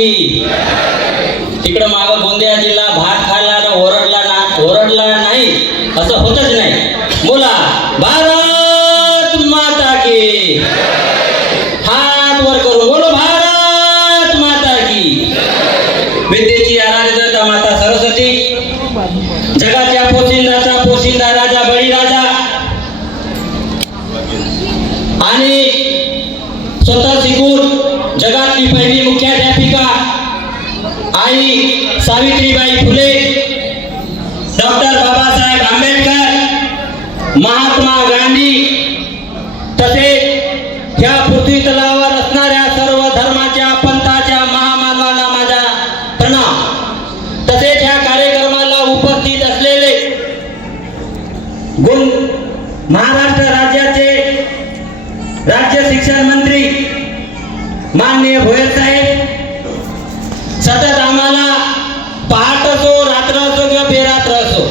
की तिकडं शिकून पहिली मुख्याध्यापिका आई सावित्रीबाई फुले डॉक्टर बाबासाहेब आंबेडकर महात्मा गांधी तसेच ह्या पृथ्वी तलावर असणाऱ्या सर्व धर्माच्या पंथाच्या महामानवाला माझा प्रणाम. तसेच ह्या कार्यक्रमाला उपस्थित असलेले गुण महाराष्ट्र राज्याचे राज्य शिक्षण मंत्री माननीय भोयर साहेब सतत आम्हाला पहाट असो रात्र असो किंवा बेरात्र असो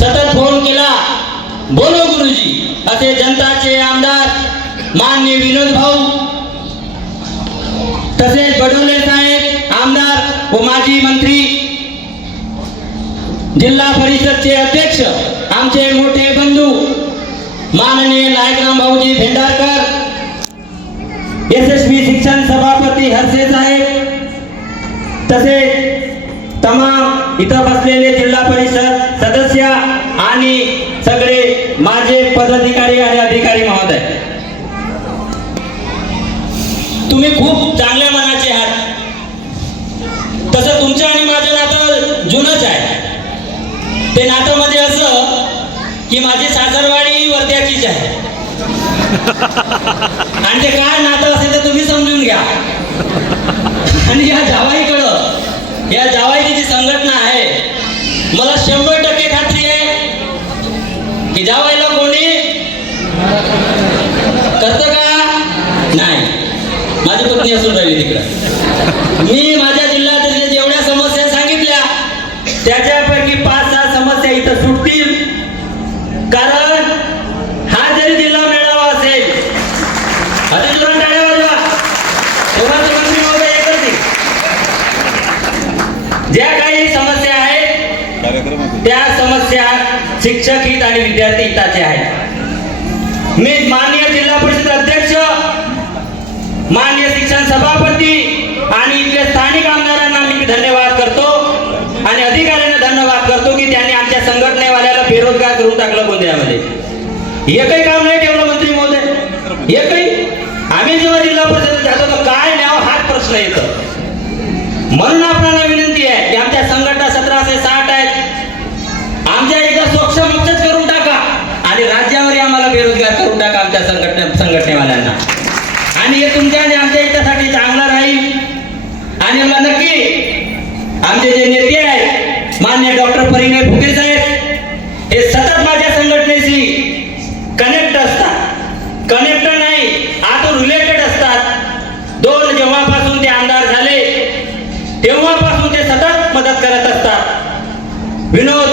सतत फोन केला बोलो गुरुजी असे जनताचे आमदार माननीय विनोद भाऊ तसेच बडोले साहेब आमदार व माजी मंत्री जिल्हा परिषदचे अध्यक्ष आमचे मोठे बंधू माननीय नायकराम भाऊजी भेंडारकर यशस्वी शिक्षण सभापती हर्षे साहेब तसेच तमाम इथं बसलेले जिल्हा परिषद सदस्य आणि सगळे माझे पदाधिकारी आणि अधिकारी महोदय. तुम्ही खूप चांगल्या मनाचे आहात. तसं तुमचं आणि माझं नातं जुनच आहे. ते नातं म्हणजे असं की माझी सासरवाडी वर्ध्याचीच आहे. आणि ते काय नातं असेल ते तुम्ही समजून घ्या. आणि या जावाईकडं या जावाईची जी संघटना आहे मला शंभर टक्के खात्री आहे की जावाईला कोणी करत का? नाही. माझी पत्नी असून राहिली तिकडं. मी समस्या शिक्षक हित आणि विद्यार्थी हिताचे आहेत. मी मान्य जिल्हा परिषद अध्यक्ष माननीय शिक्षण सभापती आणि इथल्या स्थानिक आमदारांना मी धन्यवाद करतो आणि अधिकाऱ्यांना धन्यवाद करतो की त्यांनी आमच्या संघटनेवाल्याला बेरोजगार करून टाकलं गोंदियामध्ये एकही काम नाही ठेवलं मंत्री महोदय. एकही? आम्ही जेव्हा जिल्हा परिषद झालो तर काय न्याव हाच प्रश्न येतो. म्हणून आपल्याला विनंती आहे की आमच्या संघटना सतराशे साठ आहेत आमच्या एकदा स्वच्छ मुक्तच करून टाका आणि राज्यावरही आम्हाला बेरोजगार करून टाका आमच्या संघटने संघटनेवाल्यांना आणि हे तुमच्या आणि आमच्या हितासाठी चांगलं राहील आणि मला नक्की आमचे जे नेते आहेत मान्य डॉक्टर परिणय फुके साहेब हे सतत माझ्या संघटनेशी कनेक्ट असतात कनेक्ट नाही आतून रिलेटेड असतात दोन जेव्हापासून ते आमदार झाले तेव्हापासून ते सतत मदत करत असतात विनोद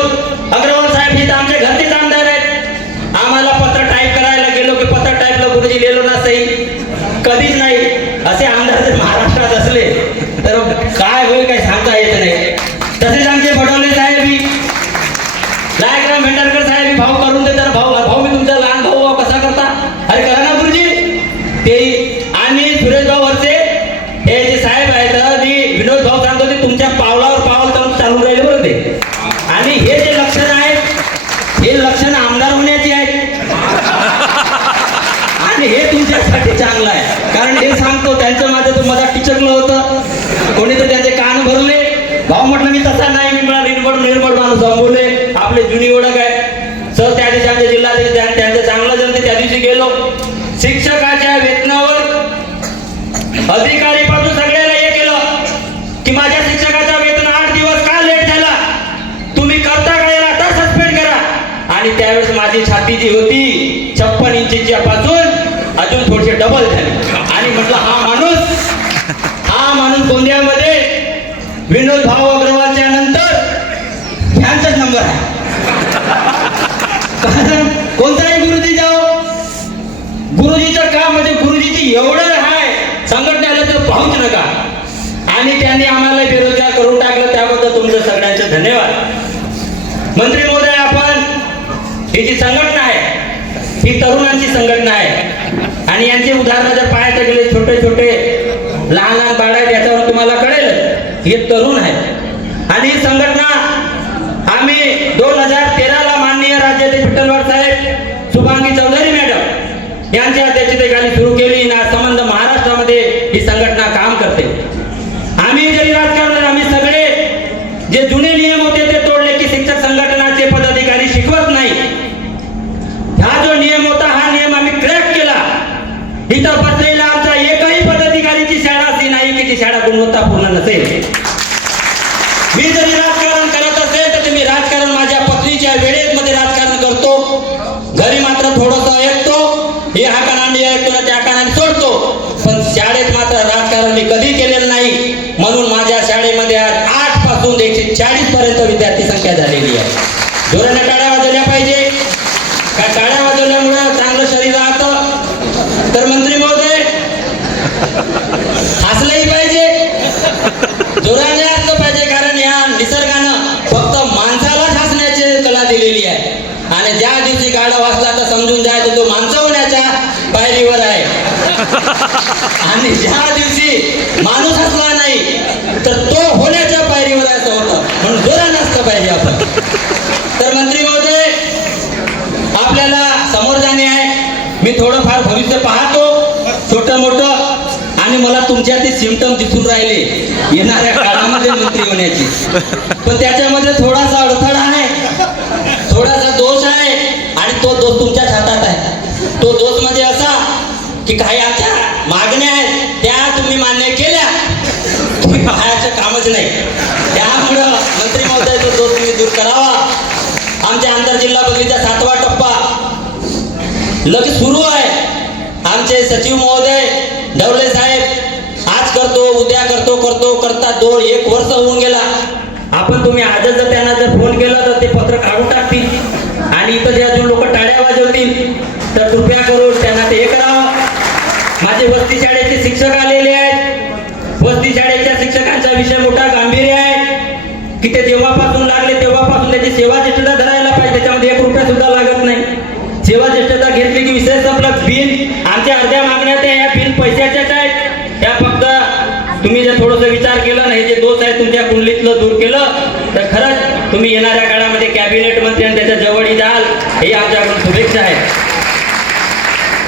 अग्रवाल साहेब हे तर आमचे घरचेच आमदार आहेत आम्हाला पत्र टाईप करायला गेलो की पत्र टाईपला गुरुजी लिहिलो ना सही कधीच नाही असे आमदार जर महाराष्ट्रात असले तर काय होईल काही सांगता येत नाही तसेच आमचे बडोले साहेब ही नायकराम भेंडारकर साहेब ही भाऊ करून देतात भाऊ भाऊ मी तुमचा लहान भाऊ भाऊ कसा करता अरे करा ना गुरुजी ते आणि सुरेश भाऊ वरचे हे जे साहेब आहेत ती विनोद भाऊ सांगतो ते तुमच्या पावलावर पावल चालून चालून राहिले बरं ते आणि हे जे लक्षण आहेत हे लक्षण आमदार होण्याची आहेत आणि हे तुमच्यासाठी चांगलं आहे कारण हे सांगतो त्यांचं माझं तर मधात टिचकलं होतं कोणी तर त्यांचे कान भरले. भाऊ म्हटलं मी तसा नाही मी मला निर्मळ निर्मळ माणूस जमवले आपले जुनी ओळख आहे. सर त्या दिवशी आमच्या जिल्हा त्यांचं चांगलं जनते त्या दिवशी गेलो. शिक्षकाच्या वेतनावर अधिकारी सगळ्याला हे केलं की माझ्या शिक्षकाचा वेतन आठ दिवस का लेट झाला तुम्ही करता का याला आता सस्पेंड करा आणि त्यावेळेस माझी छाती जी होती छप्पन इंचीच्या पासून अजून थोडीशी डबल झाली आणि म्हटलं हा माणूस गोंदियामध्ये विनोद भाऊ अग्रवालच्या नंतर ह्यांचाच नंबर आहे. कारण कोणताही गुरुजी जाओ गुरुजीचं काम म्हणजे गुरुजीची एवढं आहे संघटनेला तर पाहूच नका. सगळ्यांचे धन्यवाद. मंत्री महोदय आपण ही जी संघटना आहे ही तरुणांची संघटना आहे. आणि यांचे उदाहरणं जर पाहायचं गेले छोटे छोटे लहान लहान बाळ आहेत याच्यावर तुम्हाला कळेल हे तरुण आहे. आणि ही संघटना आम्ही दोन हजार तेराला माननीय राज्याचे विठ्ठलवाड साहेब शुभांगी चौधरी मॅडम यांच्या अध्यक्षतेखाली सुरू केली ना संबंध महाराष्ट्रामध्ये ही संघटना काम करते आम्ही जरी राजकारणात आम्ही सगळे जे जुने नियम होते ते तोडले की शिक्षक संघटनाचे पदाधिकारी शिकवत नाही हा जो नियम होता हा नियम आम्ही क्रॅक केला इथं बसलेला आमचा एकही पदाधिकारीची शाळा अशी नाही की ती शाळा गुणवत्तापूर्ण नसेल मी जरी राजकारण करत असेल तर मी राजकारण माझ्या पत्नीच्या वेळेत मध्ये राजकारण करतो घरी मात्र थोडस ऐकतो हे हा कानांडी ऐकतो ना त्या कानाने सोडतो पण शाळेत मात्र राजकारण मी कधी केलेलं नाही म्हणून माझ्या शाळेमध्ये आज आठपासून एकशे चाळीस पर्यंत विद्यार्थी संख्या झालेली आहे जोराने टाळ्या वाजवल्या पाहिजे का टाळ्या वाजवल्यामुळे चांगलं शरीर राहतं तर मंत्री महोदय हसलंही पाहिजे जोराने असलं पाहिजे कारण या निसर्गानं फक्त माणसालाच हसण्याची कला दिलेली आहे. आणि ज्या दिवशी गाडा वाचला तर समजून जायचं तो माणसं होण्याच्या पायरीवर आहे. आणि ज्या दिवशी माणूस हसला नाही तर तो होण्याच्या पायरीवर आहे असं होतं म्हणून जोराने असलं पाहिजे आपण तर मंत्री महोदय आपल्याला समोर जाणे आहे मी थोडंफार भविष्य पाहतो छोटं मोठं आणि मला तुमच्या ते सिमटम दिसून राहिले. येणाऱ्या काळामध्ये मंत्री होण्याची. पण त्याच्यामध्ये थोडासा अडथळा आहे. थोडासा दोष आहे. आणि तो दोष तुमच्याच हातात आहे. तो दोष म्हणजे असा की काही आमच्या मागण्या आहेत त्या तुम्ही मान्य केल्या. तुम्ही पाहायचं कामच नाही. त्यामुळं मंत्री महोदय तो दोष तुम्ही दूर करावा. आमच्या आंतरजिल्हा बदलीचा सातवा टप्पा. लगेच सुरू आहे. आमचे सचिव महोदय डवले साहेब करतो उद्या करतो करतो करता दोन एक वर्ष होऊन गेला. आपण तुम्ही आजच जर त्यांना जर फोन केला तर ते पत्र काढून टाकतील. आणि इथं जे अजून लोक टाळ्या वाजवतील तर कृपया करून त्यांना ते हे करावं. माझे वस्ती शाळेचे शिक्षक आलेले आहेत. वस्ती शाळेच्या शिक्षकांचा विषय मोठा गांभीर्य आहे. की ते जेव्हापासून लागले तेव्हापासून त्याची सेवा ज्येष्ठता धरायला पाहिजे. त्याच्यामध्ये एक रुपया सुद्धा लागत नाही. सेवा ज्येष्ठता घेतली की विषय संपला बिल आमच्या अर्ध्या मागण्या त्या या बिल पैशाच्या तुमच्या कुंडलीतलं दूर केलं तर खरंच तुम्ही येणाऱ्या काळामध्ये कॅबिनेट मंत्री आणि त्याच्या जवळही जाल. हे आमच्याकडून शुभेच्छा आहेत.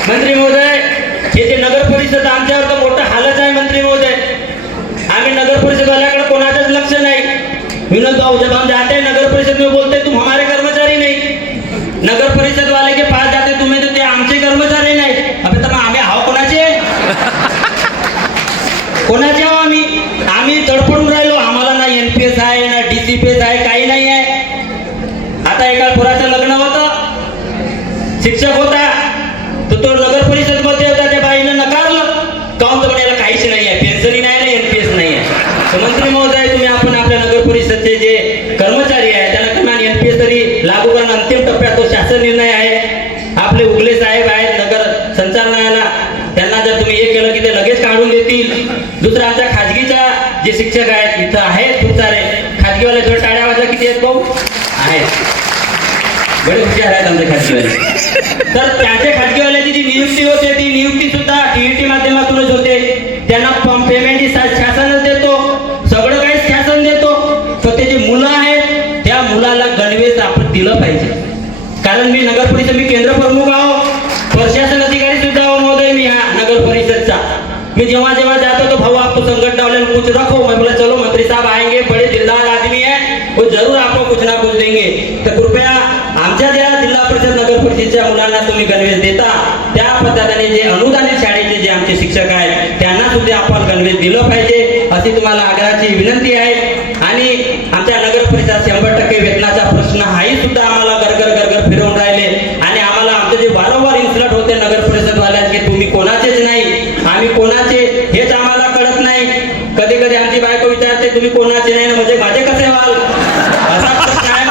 मंत्री महोदय हे जे नगर परिषद आमच्यावर तर मोठं हालच आहे मंत्री महोदय. आम्ही नगर परिषद वाल्याकडे कोणाचंच लक्ष नाही. विनोद भाऊ जब हम जाते नगर परिषद में बोलते तुम हमारे कर्मचारी नहीं. नगर परिषद वाले के पास जाते तुम्हें तो ते आमचे कर्मचारी नाही अबे तर मग आम्ही आहो कोणाचे कोणाचे आहो आम्ही आम्ही तडपडून राहिलो आम्हाला ना एनपीएस आहे ना डीसीपीएस आहे काही नाही आहे आता एका पोराचं लग्न होतं शिक्षक होता तर तो नगर परिषदमध्ये होता त्या बाईनं नकारलं काऊन तर म्हणायला काहीच नाही आहे पेन्शनही नाही आणि एनपीएस नाही आहे तर मंत्री महोदय तुम्ही आपण आपल्या नगर परिषदचे जे कर्मचारी आहे त्यांना किमान एनपीएस तरी लागू करणं अंतिम टप्प्यात तो शासन निर्णय आहे आपले उगले साहेब आहेत नगर संचालनालयाला त्यांना जर तुम्ही हे केलं की ते लगेच काढून देतील दुसरं आमच्या खाजगीच्या जे शिक्षक आहेत इथं आहेत. खूप सारे खाजगीवाले थोडे टाळ्या वाजल्या किती आहेत भाऊ? आहेत. बडे हुशार आहेत आमचे खाजगीवाले. तर त्यांच्या खाजगीवाल्याची जी नियुक्ती होते ती नियुक्ती सुद्धा टीईटी माध्यमातूनच होते. त्यांना पेमेंटची शासनच देतो. सगळं काही शासन देतो. तर ते जे मुलं आहेत त्या मुलाला गणवेश आपण दिलं पाहिजे. कारण मी नगर परिषद मी केंद्र प्रमुख आहो. प्रशासन अधिकारी सुद्धा आहो महोदय मी हा नगर परिषदचा मैं जेव्हा जेव्हा जाता तो भाऊ आपको संगठन वाले ने कुछ रखो मैं बोला चलो मंत्री साहब आएंगे बड़े दिलदार आदमी है वो जरूर आपको कुछ ना कुछ देंगे। तर कृपया आमच्या ज्या जिल्हा परिषद नगर परिषदच्या मुलांना तुम्ही गणवेश देता त्या पद्धतीने जे अनुदानित शाळेचे जे आमचे शिक्षक आहेत त्यांना सुद्धा आपण गणवेश दिलं पाहिजे अशी तुम्हाला आग्रहाची विनंती आहे. आणि आमच्या नगर परिषद शंभर टक्के वेतनाचा प्रश्न हाही सुद्धा आम्हाला गरगर गरगर फिरवून राहिले. आणि आम्हाला आमचं जे वारंवार इन्सल्ट होते नगर परिषदवाल्यांचे तुम्ही कोणाचेच नाही. आम्ही कोणाचे हेच आम्हाला कळत नाही कधी कधी आमची बायको विचारते तुम्ही कोणाचे नाही म्हणजे माझे कसे व्हाल? असा प्रश्न आहे.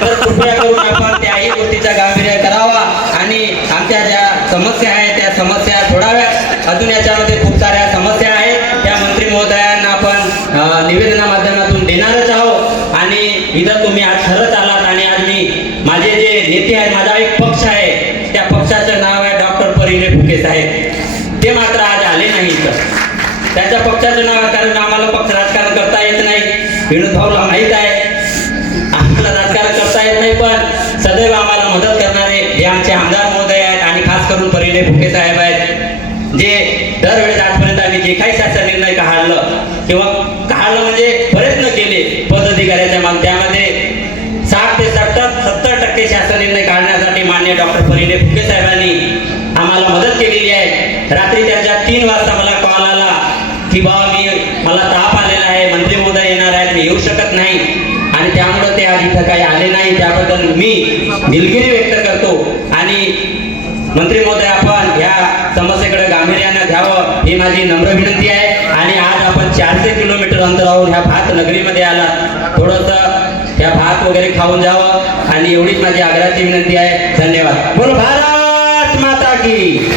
तर कृपया करून आपण त्याही गोष्टीचा गांभीर्य करावा. आणि आमच्या ज्या समस्या आहेत त्या समस्या सोडाव्यात. अजून याच्यामध्ये खूप साऱ्या समस्या आहेत. त्या मंत्री महोदयांना आपण निवेदना माध्यमातून देणारच आहोत. आणि इथं तुम्ही आज ठरत आलात आणि आज मी माझे जे नेते आहेत माझा एक पक्ष आहे. त्या पक्षाचं नाव आहे डॉक्टर परिणे फुके साहेब. ते मात्र आज आले नाही इथं त्याच्या पक्षाचं नाव आहे कारण आम्हाला पक्ष राजकारण विनोद भाऊला माहीत आहे. आम्हाला राजकारण करता येत नाही पण सदैव आम्हाला मदत करणारे हे आमचे आमदार महोदय आहेत आणि खास करून परिणय भुके साहेब आहेत जे दरवेळेस आजपर्यंत आम्ही जे काही शासन निर्णय काढलं किंवा काढलं म्हणजे प्रयत्न केले पदाधिकाऱ्याच्या मग त्यामध्ये साठ ते सत्तर सत्तर टक्के शासन निर्णय काढण्यासाठी मान्य डॉक्टर परिणय भुके साहेबांनी आम्हाला मदत केलेली आहे रात्री त्यांच्या तीन वाजता मला कॉल आला की बाबा मी मला ताप आलेला आहे मंत्री महोदय येणार आहेत मी येऊ शकत नाही आणि त्यामुळं ते आज इथं काही आले नाही त्याबद्दल मी दिलगिरी व्यक्त करतो. आणि मंत्री महोदय आपण या समस्येकडे गांभीर्यानं घ्यावं ही माझी नम्र विनंती आहे. आणि आज आपण चारशे किलोमीटर अंतरावर ह्या भात नगरीमध्ये आला थोडंसं ह्या भात वगैरे खाऊन जावं. आणि एवढीच माझी आग्रहाची विनंती आहे. धन्यवाद. बोल भारत माता की.